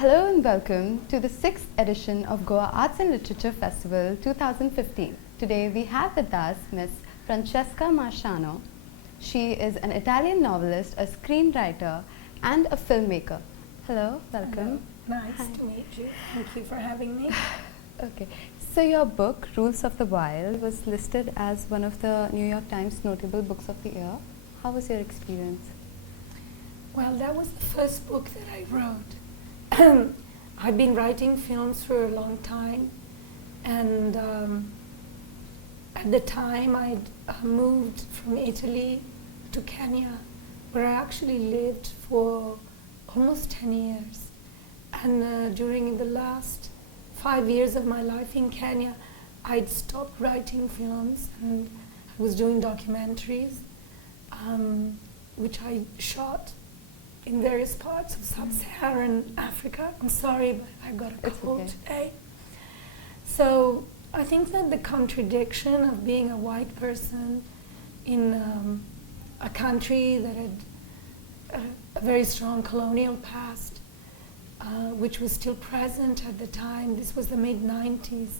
Hello and welcome to the 6th edition of Goa Arts and Literature Festival 2015. Today we have with us Miss Francesca Marciano. She is an Italian novelist, a screenwriter and a filmmaker. Hello, welcome. Hello. Nice to meet you. Thank you for having me. Okay, so your book, Rules of the Wild, was listed as one of the New York Times notable books of the year. How was your experience? Well, that was the first book that I wrote. I've been writing films for a long time, and at the time I'd moved from Italy to Kenya, where I actually lived for almost 10 years. And during the last 5 years of my life in Kenya, I'd stopped writing films and I was doing documentaries, which I shot in various parts of sub-Saharan Africa. I'm sorry, but I got a cold today. So I think that the contradiction of being a white person in a country that had a very strong colonial past, which was still present at the time. This was the mid-90s,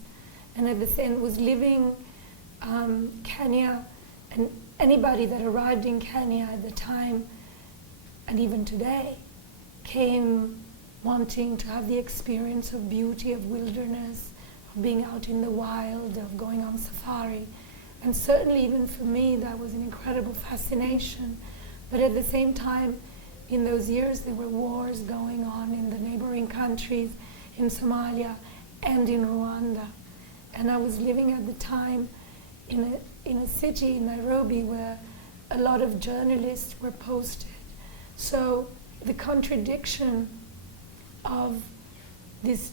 and at the same was living Kenya, and anybody that arrived in Kenya at the time and even today came wanting to have the experience of beauty, of wilderness, of being out in the wild, of going on safari. And certainly even for me that was an incredible fascination. But at the same time, in those years there were wars going on in the neighboring countries, in Somalia and in Rwanda. And I was living at the time in a city in Nairobi where a lot of journalists were posted. So the contradiction of this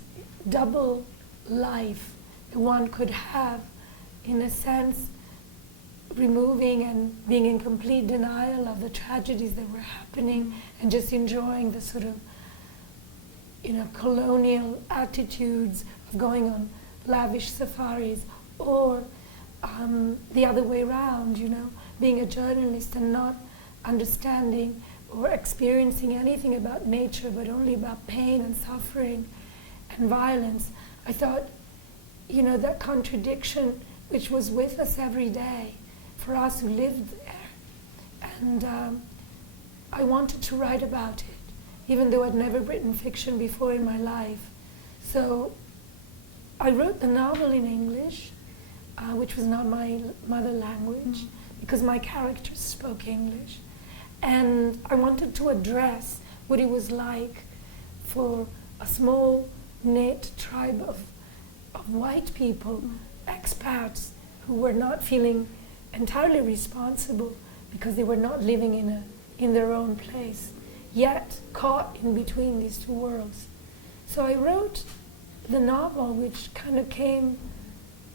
double life that one could have, in a sense, removing and being in complete denial of the tragedies that were happening and just enjoying the sort of, colonial attitudes of going on lavish safaris, or the other way around, being a journalist and not understanding or experiencing anything about nature, but only about pain and suffering and violence. I thought, that contradiction, which was with us every day, for us who lived there. And I wanted to write about it, even though I'd never written fiction before in my life. So I wrote the novel in English, which was not my mother language, because my characters spoke English. And I wanted to address what it was like for a small knit tribe of white people, expats, who were not feeling entirely responsible because they were not living in their own place, yet caught in between these two worlds. So I wrote the novel, which kind of came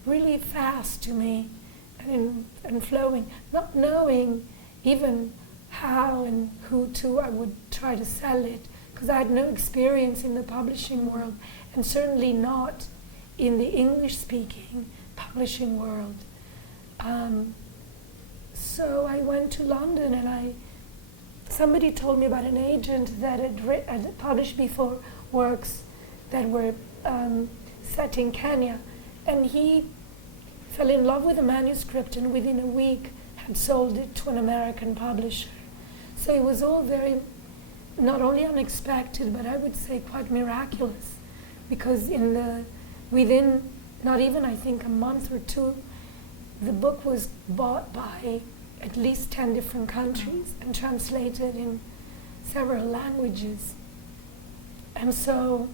really fast to me and flowing, not knowing even how and who to I would try to sell it, because I had no experience in the publishing world, and certainly not in the English-speaking publishing world. So I went to London, and somebody told me about an agent that had published before works that were set in Kenya, and he fell in love with the manuscript, and within a week had sold it to an American publisher. So it was all very, not only unexpected, but I would say quite miraculous, because within not even, I think, a month or two, the book was bought by at least 10 different countries and translated in several languages. And so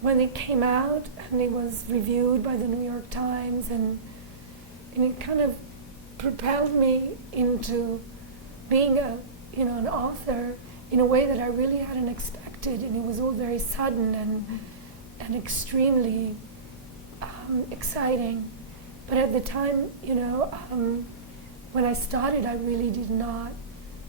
when it came out and it was reviewed by the New York Times, and it kind of propelled me into being an author in a way that I really hadn't expected, and it was all very sudden and extremely exciting. But at the time, when I started, I really did not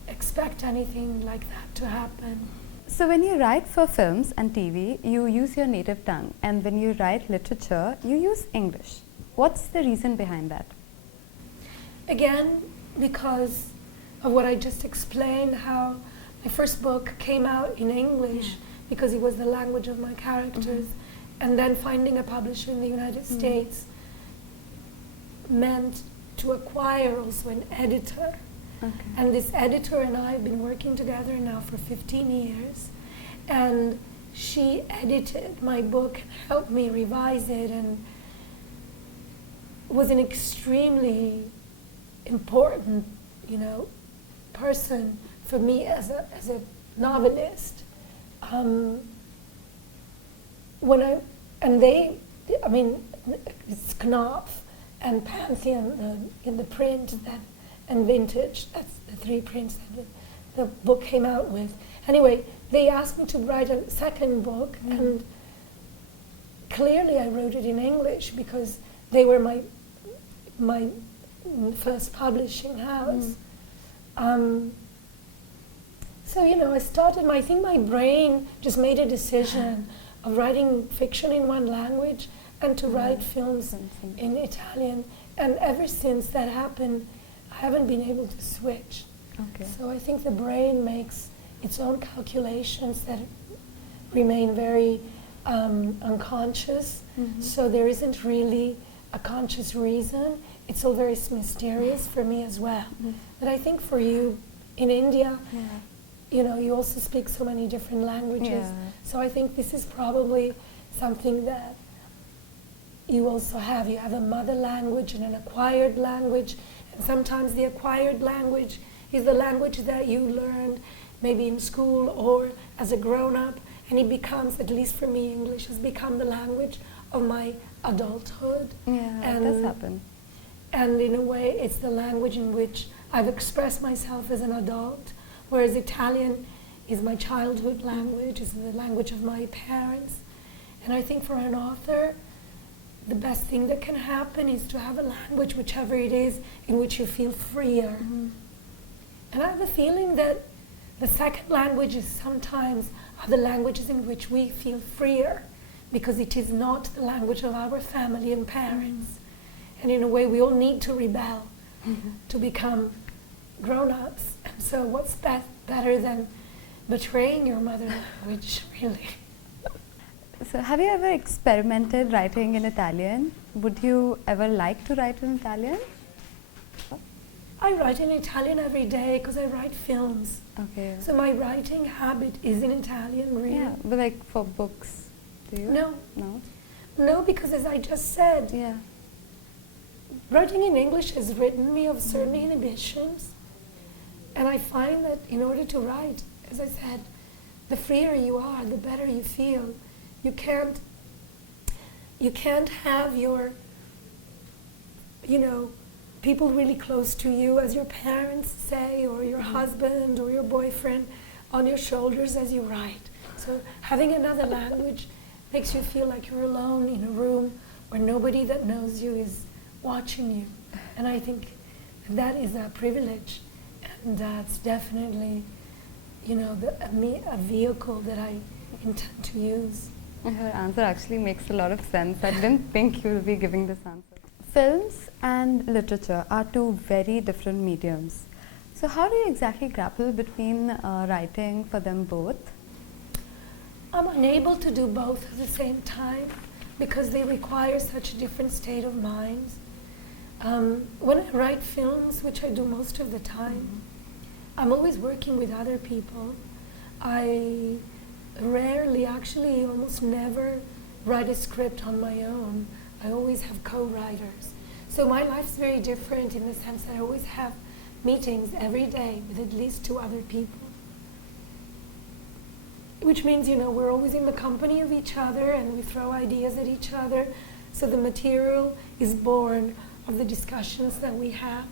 expect anything like that to happen. So when you write for films and TV, you use your native tongue, and when you write literature, you use English. What's the reason behind that? Again, because of what I just explained, how my first book came out in English because it was the language of my characters. And then finding a publisher in the United States meant to acquire also an editor. Okay. And this editor and I have been working together now for 15 years. And she edited my book and helped me revise it, and was an extremely important, person for me as a novelist. It's Knopf and Pantheon in the print and Vintage. That's the 3 prints that the book came out with. Anyway, they asked me to write a second book, and clearly I wrote it in English because they were my first publishing house. So I started. I think my brain just made a decision of writing fiction in one language and to write films in Italian. And ever since that happened, I haven't been able to switch. Okay. So I think the brain makes its own calculations that remain very unconscious. So there isn't really a conscious reason. It's all very mysterious for me as well. But I think for you in India, you also speak so many different languages. Yeah. So I think this is probably something that you also have. You have a mother language and an acquired language. And sometimes the acquired language is the language that you learned maybe in school or as a grown-up. And it becomes, at least for me, English has become the language of my adulthood. Yeah, and it does happen. And in a way, it's the language in which I've expressed myself as an adult, whereas Italian is my childhood language, is the language of my parents. And I think for an author, the best thing that can happen is to have a language, whichever it is, in which you feel freer. And I have a feeling that the second languages sometimes are the languages in which we feel freer, because it is not the language of our family and parents. And in a way, we all need to rebel to become grown-ups. And so what's better than betraying your mother language, really? So have you ever experimented writing in Italian? Would you ever like to write in Italian? I write in Italian every day because I write films. Okay. So my writing habit is in Italian, really. Yeah, but like for books, do you? No. No? No, because as I just said, Yeah. writing in English has ridden me of certain inhibitions. And I find that in order to write, as I said, the freer you are, the better you feel. You can't have your, people really close to you, as your parents say, or your husband or your boyfriend, on your shoulders as you write. So having another language makes you feel like you're alone in a room where nobody that knows you is watching you. And I think that is a privilege, and that's definitely, a vehicle that I intend to use. Her answer actually makes a lot of sense. I didn't think you would be giving this answer. Films and literature are two very different mediums. So how do you exactly grapple between writing for them both? I'm unable to do both at the same time because they require such a different state of mind. When I write films, which I do most of the time, I'm always working with other people. I rarely, actually almost never, write a script on my own. I always have co-writers. So my life's very different in the sense that I always have meetings every day with at least 2 other people. Which means, we're always in the company of each other and we throw ideas at each other. So the material is born of the discussions that we have.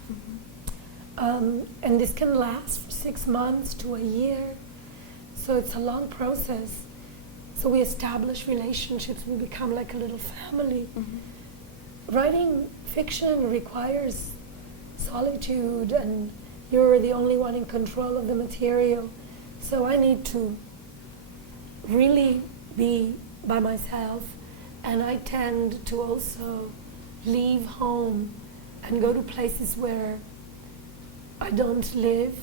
And this can last for 6 months to a year. So it's a long process. So we establish relationships, we become like a little family. Writing fiction requires solitude, and you're the only one in control of the material. So I need to really be by myself, and I tend to also leave home and go to places where I don't live,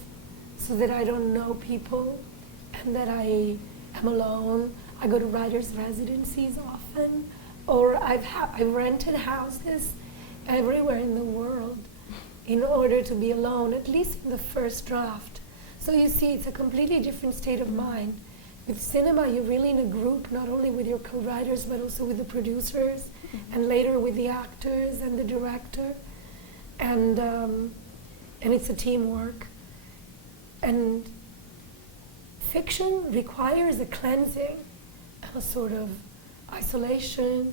so that I don't know people, and that I am alone. I go to writers' residencies often, or I've rented houses everywhere in the world in order to be alone, at least in the first draft. So you see, it's a completely different state of mind. With cinema, you're really in a group, not only with your co-writers, but also with the producers, and later with the actors and the director. And it's a teamwork. And fiction requires a cleansing, a sort of isolation,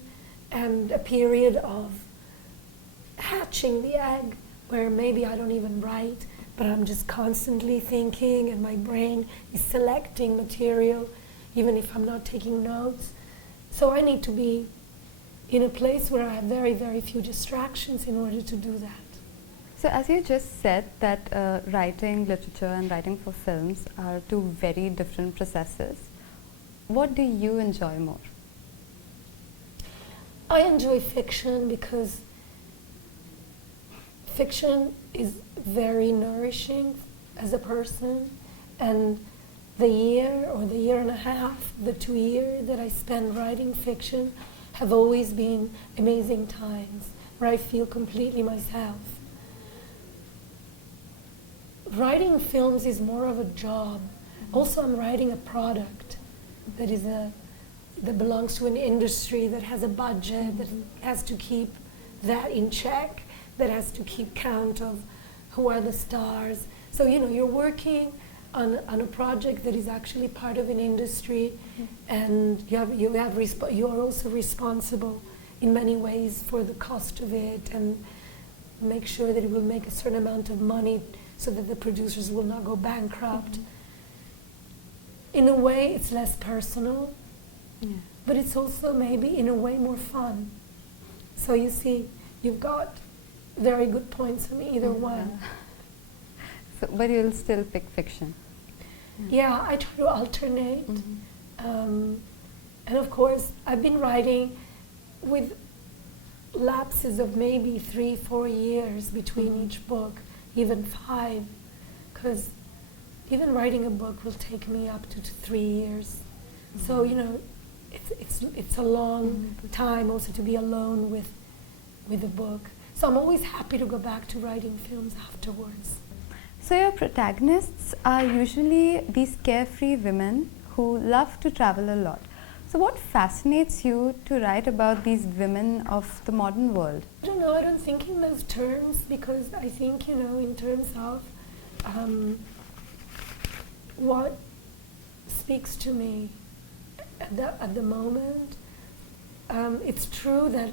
and a period of hatching the egg, where maybe I don't even write, but I'm just constantly thinking, and my brain is selecting material, even if I'm not taking notes. So I need to be in a place where I have very, very few distractions in order to do that. So as you just said that writing literature and writing for films are two very different processes, what do you enjoy more? I enjoy fiction because fiction is very nourishing as a person, and the year or the year and a half, the 2 years that I spend writing fiction have always been amazing times where I feel completely myself. Writing films is more of a job. Also, I'm writing a product that is that belongs to an industry that has a budget, that has to keep that in check, that has to keep count of who are the stars. So, you know, you're working on a project that is actually part of an industry, and you are also responsible in many ways for the cost of it, and make sure that it will make a certain amount of money so that the producers will not go bankrupt. In a way, it's less personal, but it's also maybe in a way more fun. So you see, you've got very good points on either one. So, but you'll still pick fiction? Yeah, I try to alternate. And of course, I've been writing with lapses of maybe 3-4 years between each book, even 5, because even writing a book will take me up to 3 years. So, you know, it's a long time also to be alone with a book. So I'm always happy to go back to writing films afterwards. So your protagonists are usually these carefree women who love to travel a lot. So what fascinates you to write about these women of the modern world? I don't know, I don't think in those terms, because I think, you know, in terms of what speaks to me at the moment. It's true that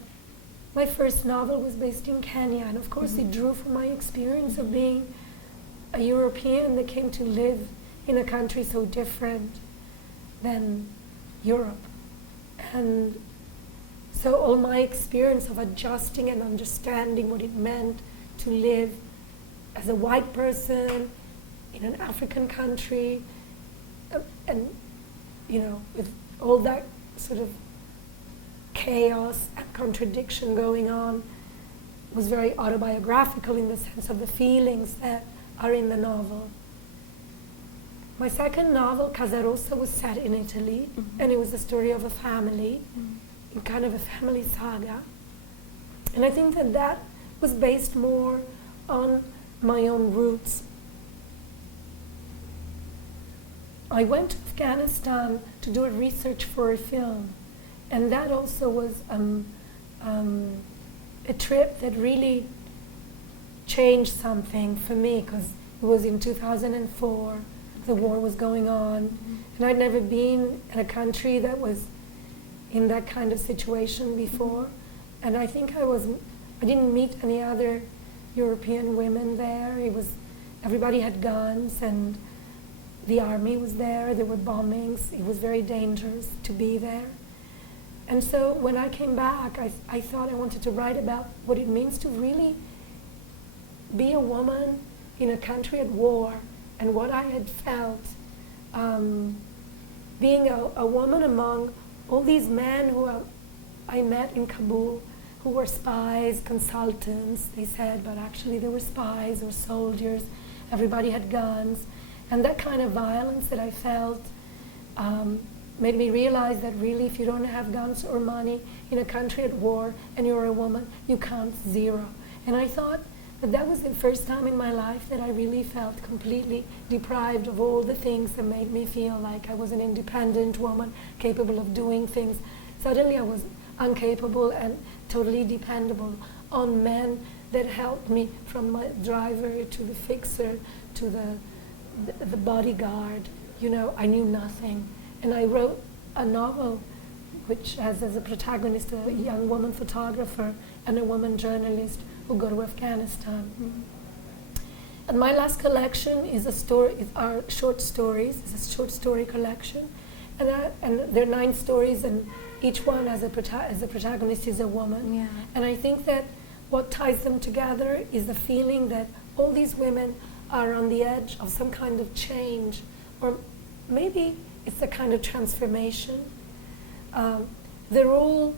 my first novel was based in Kenya, and of course it drew from my experience of being a European that came to live in a country so different than Europe. And so all my experience of adjusting and understanding what it meant to live as a white person in an African country, and, you know, with all that sort of chaos and contradiction going on, was very autobiographical in the sense of the feelings that are in the novel. My second novel, Casarosa, was set in Italy, and it was the story of a family, in kind of a family saga. And I think that that was based more on my own roots. I went to Afghanistan to do a research for a film, and that also was a trip that really changed something for me, because it was in 2004, the war was going on, and I'd never been in a country that was in that kind of situation before. And I think I didn't meet any other European women there. Everybody had guns, and the army was there, there were bombings, it was very dangerous to be there. And so when I came back, I thought I wanted to write about what it means to really be a woman in a country at war, and what I had felt being a woman among all these men who I met in Kabul, who were spies, consultants, they said, but actually they were spies or soldiers. Everybody had guns. And that kind of violence that I felt made me realize that really if you don't have guns or money in a country at war and you're a woman, you count zero. And I thought that that was the first time in my life that I really felt completely deprived of all the things that made me feel like I was an independent woman capable of doing things. Suddenly I was incapable and totally dependable on men that helped me, from my driver to the fixer to the bodyguard. You know, I knew nothing. And I wrote a novel which has as a protagonist a young woman photographer and a woman journalist who go to Afghanistan. And my last collection is are short stories. It's a short story collection. And there are 9 stories, and each one as a protagonist is a woman. Yeah. And I think that what ties them together is the feeling that all these women are on the edge of some kind of change, or maybe it's a kind of transformation. They're all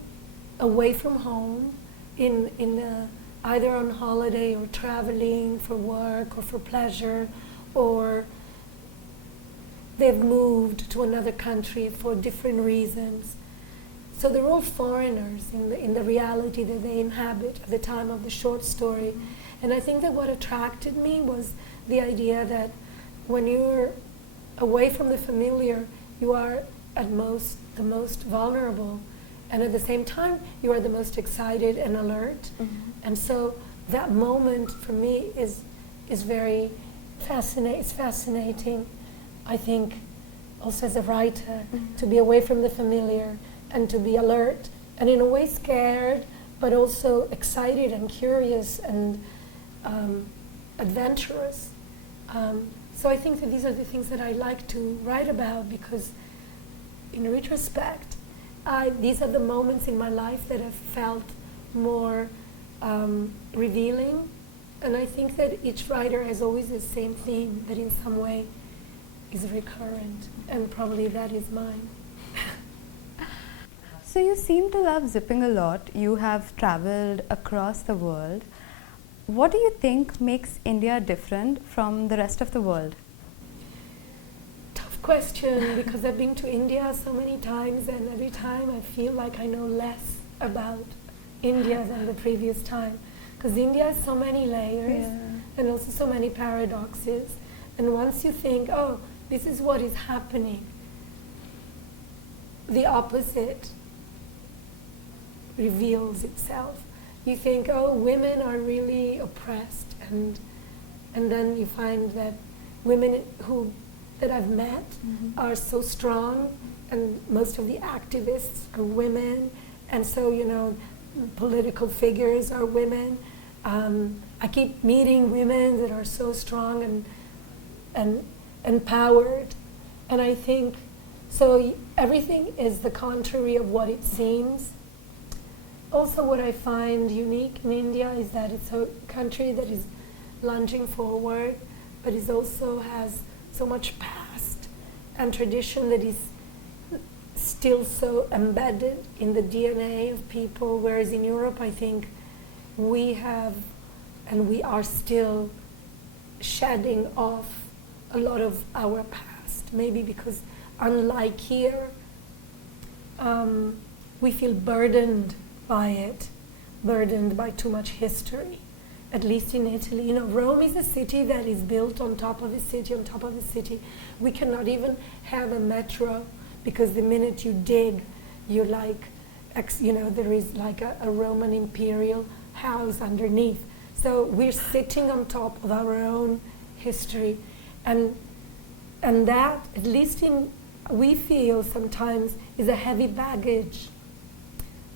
away from home, either on holiday or traveling for work or for pleasure, or they've moved to another country for different reasons. So they're all foreigners in the reality that they inhabit at the time of the short story. And I think that what attracted me was the idea that when you're away from the familiar, you are at most the most vulnerable, and at the same time you are the most excited and alert. And so that moment for me is very fascinating. I think also as a writer, to be away from the familiar and to be alert and in a way scared, but also excited and curious and adventurous. So I think that these are the things that I like to write about, because in retrospect, these are the moments in my life that have felt more revealing. And I think that each writer has always the same theme that in some way is recurrent, and probably that is mine. So you seem to love zipping a lot. You have traveled across the world. What do you think makes India different from the rest of the world? Tough question, because I've been to India so many times, and every time I feel like I know less about India than the previous time. Because India has so many layers, and also so many paradoxes. And once you think, oh, this is what is happening, the opposite reveals itself. You think, oh, women are really oppressed, and then you find that women that I've met are so strong, and most of the activists are women, and so, you know, political figures are women. I keep meeting women that are so strong and empowered, and I think so everything is the contrary of what it seems. Also, what I find unique in India is that it's a country that is lunging forward, but it also has so much past and tradition that is still so embedded in the DNA of people, whereas in Europe, I think we have, and we are still shedding off a lot of our past, maybe because unlike here, we feel burdened by it, burdened by too much history, at least in Italy. You know, Rome is a city that is built on top of a city, on top of a city. We cannot even have a metro, because the minute you dig, you're like, there is like a Roman imperial house underneath. So we're sitting on top of our own history. And that, at least we feel sometimes, is a heavy baggage.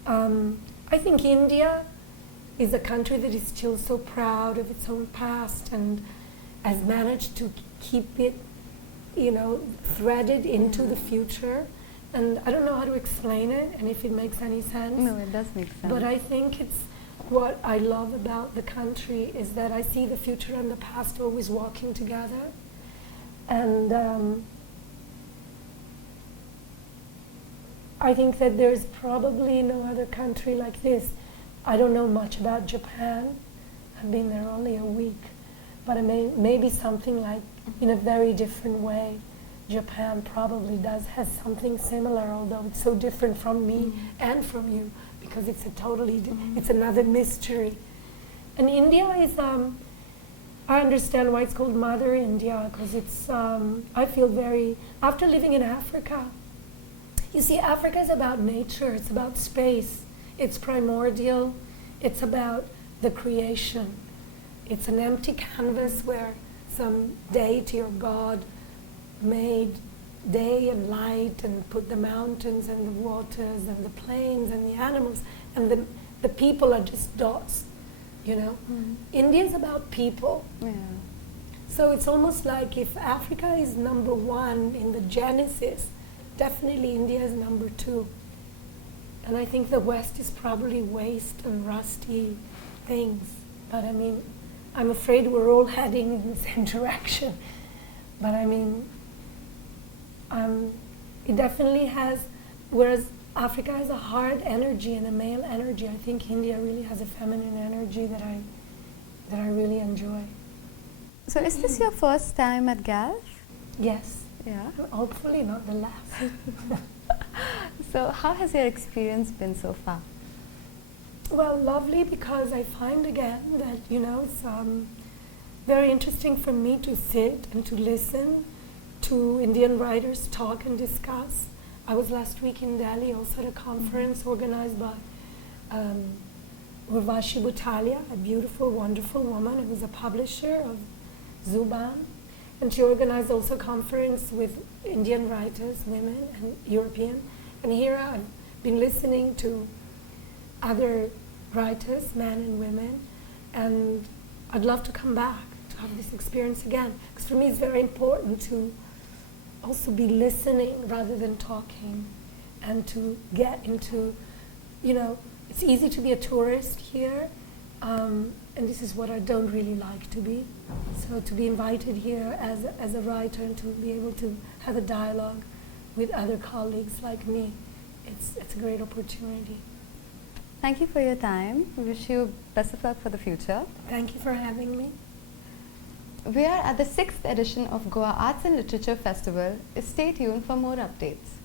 I think India is a country that is still so proud of its own past and has managed to keep it, threaded into the future. And I don't know how to explain it and if it makes any sense. No, it does make sense. But I think it's what I love about the country is that I see the future and the past always walking together. And I think that there's probably no other country like this. I don't know much about Japan. I've been there only a week. But maybe something like, in a very different way, Japan probably has something similar, although it's so different from me and from you, because it's a totally, it's another mystery. And India is, I understand why it's called Mother India, because it's, I feel very, after living in Africa, you see, Africa is about nature, it's about space, it's primordial, it's about the creation. It's an empty canvas where some deity or God made day and light and put the mountains and the waters and the plains and the animals, and the people are just dots, you know. India's about people. Yeah. So it's almost like if Africa is number one in the genesis, definitely India is number two. And I think the West is probably waste and rusty things. But I mean, I'm afraid we're all heading in the same direction. But I mean, it definitely has, whereas Africa has a hard energy and a male energy, I think India really has a feminine energy that I really enjoy. So is this your first time at GALF? Yes. Yeah. Hopefully not the last. So how has your experience been so far? Well, lovely, because I find again that, you know, it's very interesting for me to sit and to listen to Indian writers talk and discuss. I was last week in Delhi also at a conference organized by Urvashi Butalia, a beautiful, wonderful woman who was a publisher of Zuban. And she organized also a conference with Indian writers, women and European. And here I've been listening to other writers, men and women, and I'd love to come back to have this experience again. Because for me it's very important to also be listening rather than talking, and to get into, you know, it's easy to be a tourist here, and this is what I don't really like to be. So to be invited here as a writer and to be able to have a dialogue with other colleagues like me, it's a great opportunity. Thank you for your time. We wish you best of luck for the future. Thank you for having me. We are at the 6th edition of Goa Arts and Literature Festival. Stay tuned for more updates.